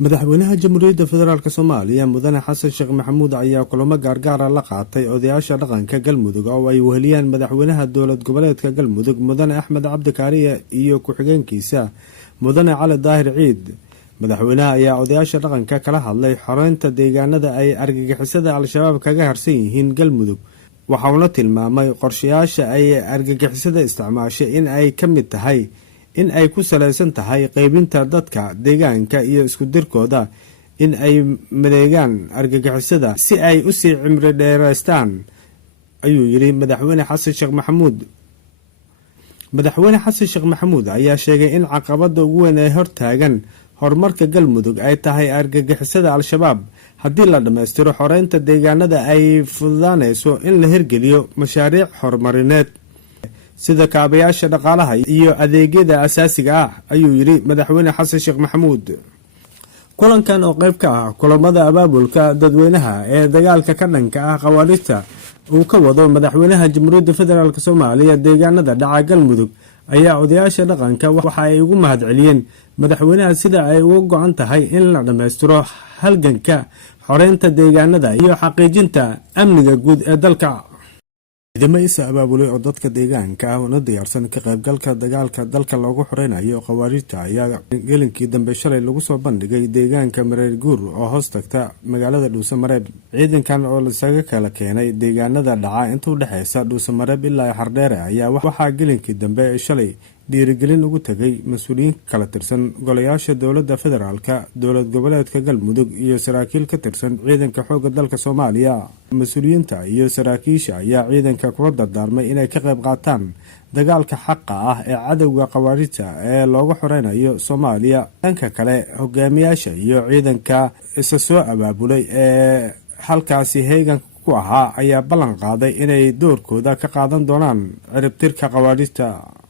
madaxweynaha jamhuuriyadda federaalk soomaaliya mudane xasan sheekh maxamuud ayaa kulamo gaargaara la qaatay odayaasha dhaqanka galmudug oo ay weheliyaan madaxweynaha dowlad goboleedka galmudug mudane axmed cabdikaariye iyo ku-xigeenkiisa mudane cali daahir ciid. madaxweynaha ayaa odayaasha dhaqanka kala hadlay xoreynta deegaanada ay argagixisada al-shabaab kaga harsan yihiin galmudug, waxauna tilmaamay qorshayaasha ay argagixisada isticmaashay in ay ka mid tahay in ay ku salaysan tahay qeybinta dadka deegaanka iyo isku dirkooda, in ay madeegaan argagixisada si ay usii cimri dheeraystaan, ayuu yidhi madaxweyne xasan sheekh maxamuud. madaxweyne xasan sheekh maxamuud ayaa sheegay in caqabada ugu weyn ee hortaagan horumarka galmudug ay tahay argagixisada al-shabaab. haddii la dhammaystiro xoreynta deegaanada ay fududaanayso in la hirgeliyo mashaariic horumarineed sida kaabayaasha dhaqaalaha iyo adeegyada asaasiga ah, ayuu yidhi madaxweyne xasan sheekh maxamuud. kulankan oo qayb ka ah kulamada abaabulka dadweynaha ee dagaalka ka dhanka ah khawaarijta uu ka wado madaxweynaha jamhuuriyadda federaalk soomaaliya deegaanada dhaca galmudug, ayaa odayaasha dhaqanka waxa ay ugu mahadceliyeen madaxweynaha sida ay uga go-an tahay in la dhammaystiro halganka xoreynta deegaanada iyo xaqiijinta amniga guud ee dalka. ciidamo isa abaabulay oo dadka deegaanka ah una diyaarsan ka qaybgalka dagaalka dalka loogu xoreynayo khawaarijta ayaa gelinkii dambe shalay lagu soo bandhigay deegaanka mareer guur oo hoos tagta magaalada dhuusamareeb. ciidankan oo lasaga kala keenay deegaanada dhaca inta u dhexeysa dhuusamareeb ilaa xardheere ayaa waxaa gelinkii dambe shalay dhiirigelin ugu tegay mas-uuliyiin kala tirsan golayaasha dowladda federaalka, dowlad goboleedka galmudug iyo saraakiil ka tirsan ciidanka xoogga dalka soomaaliya. mas-uuliyiinta iyo saraakiisha ayaa ciidanka kula dardaarmay inay ka qayb qaataan dagaalka xaqa ah ee cadowga khawaarijta ee looga xoreynayo soomaaliya. dhanka kale, hogaamiyaasha iyo ciidanka isa soo abaabulay ee halkaasi heeganka ku ahaa ayaa ballan qaaday inay doorkooda ka qaadan doonaan ciribtirka khawaarijta.